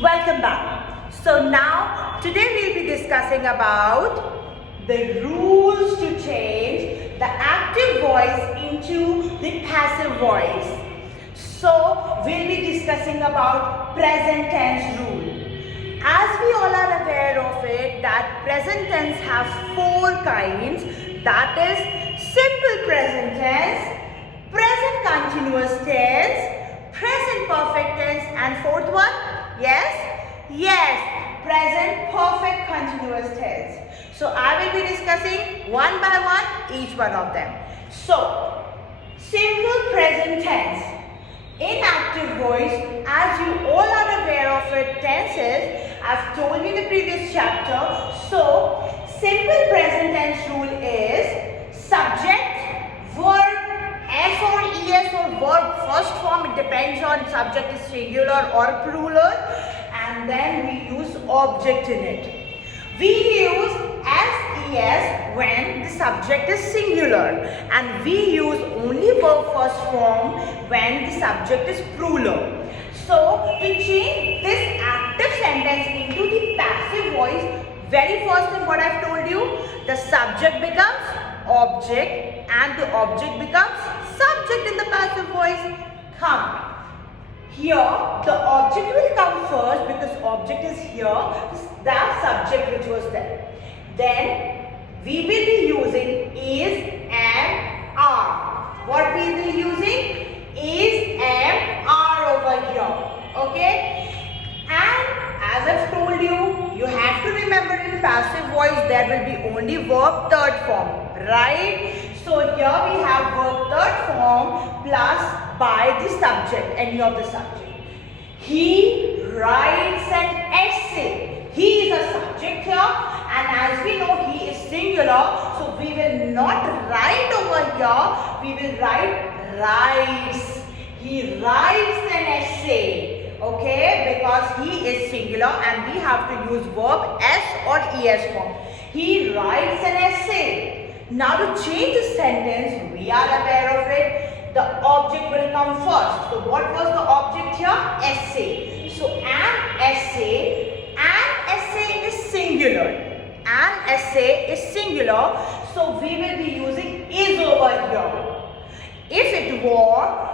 Welcome back. So now today we'll be discussing about the rules to change the active voice into the passive voice. So we'll be discussing about present tense rule. As we all are aware of it, that present tense has four kinds, that is simple present tense, present continuous tense, present perfect tense, and fourth one, yes, present perfect continuous tense. So I will be discussing one by one each one of them. So simple present tense, inactive voice, as you all are aware of it, tenses I've told you in the previous chapter. So simple present tense rule is subject, verb, S or ES or verb first form, it depends on subject is singular or plural, and then we use object in it. We use SES when the subject is singular, and we use only verb first form when the subject is plural. So to change this active sentence into the passive voice, very first thing what I've told you, the subject becomes object and the object becomes subject in the passive voice. Come. Here the object will come first because object is here, the subject which was there. Then we will be using is, am, are. What we will be using? Is, am, are over here. Okay? And as I've told you, you have to remember in passive voice there will be only verb third form. Right? So here we have verb third form plus by the subject, any of the subject. He writes an essay. He is a subject here, and as we know he is singular, so we will not write over here, we will write writes. He writes an essay, okay, because he is singular and we have to use verb S or ES form. He writes an essay. Now to change the sentence, we are aware of it, the object will come first. So what was the object here? Essay. So an essay is singular. An essay is singular, so we will be using is over here. If it were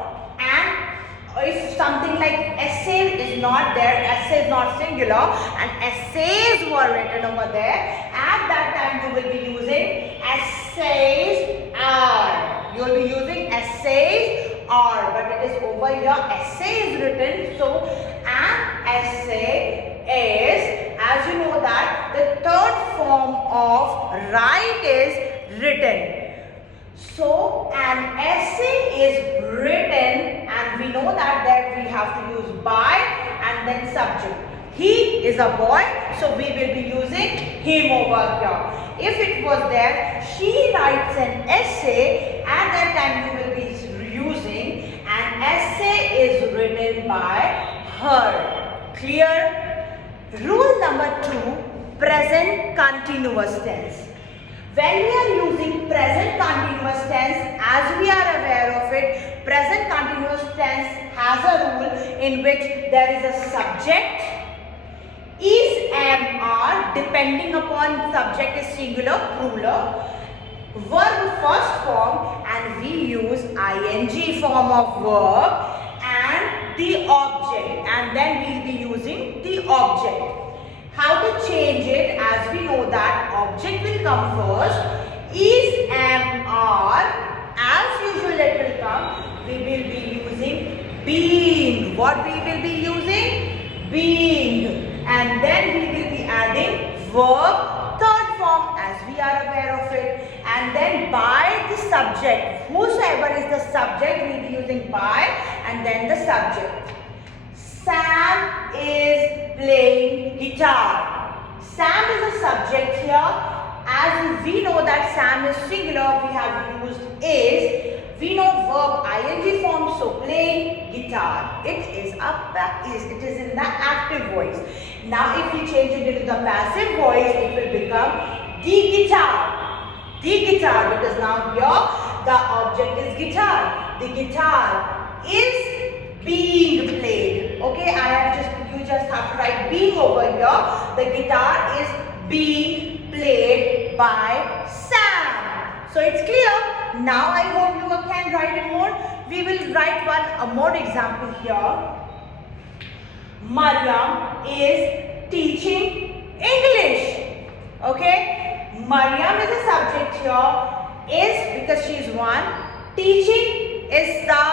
if something like essay is not there, essay is not singular, and essays were written over there, at that time you will be using essays are. You will be using essays are, but it is over here, essay is written, so an essay is, as you know that, the third form of write is written. So an essay is written, and we know that we have to use by and then subject. He is a boy, so we will be using him over here. If it was there, she writes an essay, at that time you will be using an essay is written by her. Clear? Rule number 2, present continuous tense. When we are using present continuous tense, as we are aware of it, present continuous tense has a rule in which there is a subject, is, am, are, depending upon subject is singular, plural, verb first form, and we use ing form of verb and the object, and then we will be using the object. How to change it? As we know that object will come first, is, am, are, as usual it will come, we will be using being. What we will be using? Being. And then we will be adding verb third form, as we are aware of it, and then by the subject. Whosoever is the subject, we will be using by and then the subject. Sam is playing guitar. Sam is a subject here. As we know that Sam is singular, we have used is. We know verb ing form, so playing guitar. It is in the active voice. Now if we change it into the passive voice, it will become the guitar. The guitar, because now here the object is guitar. The guitar is being played. Okay, you just have to write write being over here. The guitar is being played by Sam. So it's clear. Now I hope you can write it more. We will write a more example here. Mariam is teaching English. Okay. Mariam is a subject here. Is because she is one. Teaching is the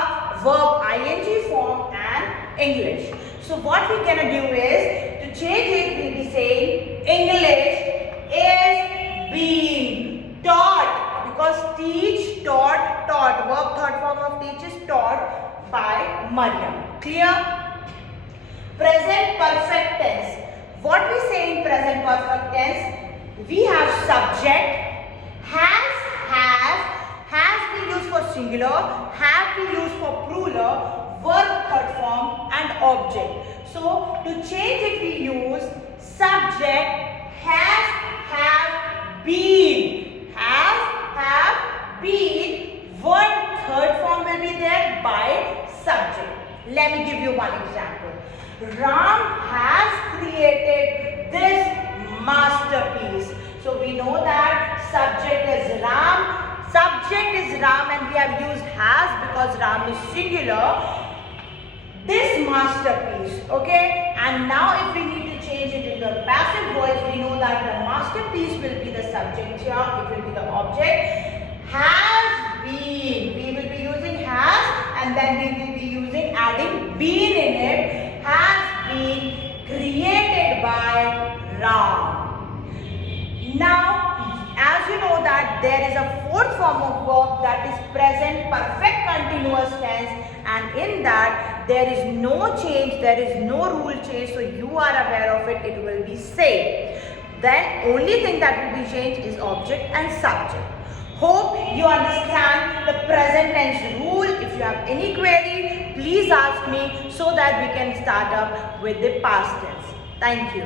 verb ing form and English. So what we're gonna do is to change it. We'll be saying English is being taught, because teach, taught, verb third form of teach is taught by Mariam. Clear? Present perfect tense. What we say in present perfect tense? We have subject, has we use for singular, have we use for plural, verb third form and object. So to change it we use subject, have been, have been, verb third form will be there by subject. Let me give you one example. Ram has created this masterpiece. So we know that subject is Ram. Subject is Ram and we have used has because Ram is singular. This masterpiece, okay? And now if we need to change it into a passive voice, we know that the masterpiece will be the subject here, it will be the object. Has been, we will be using has and then we will be using adding been in it. Has been created by Ram. Now, as you know that there is a fourth form of verb that is present perfect continuous tense, and in that there is no change, there is no rule change, so you are aware of it, it will be same. Then only thing that will be changed is object and subject. Hope you understand the present tense rule. If you have any query, please ask me so that we can start up with the past tense. Thank you.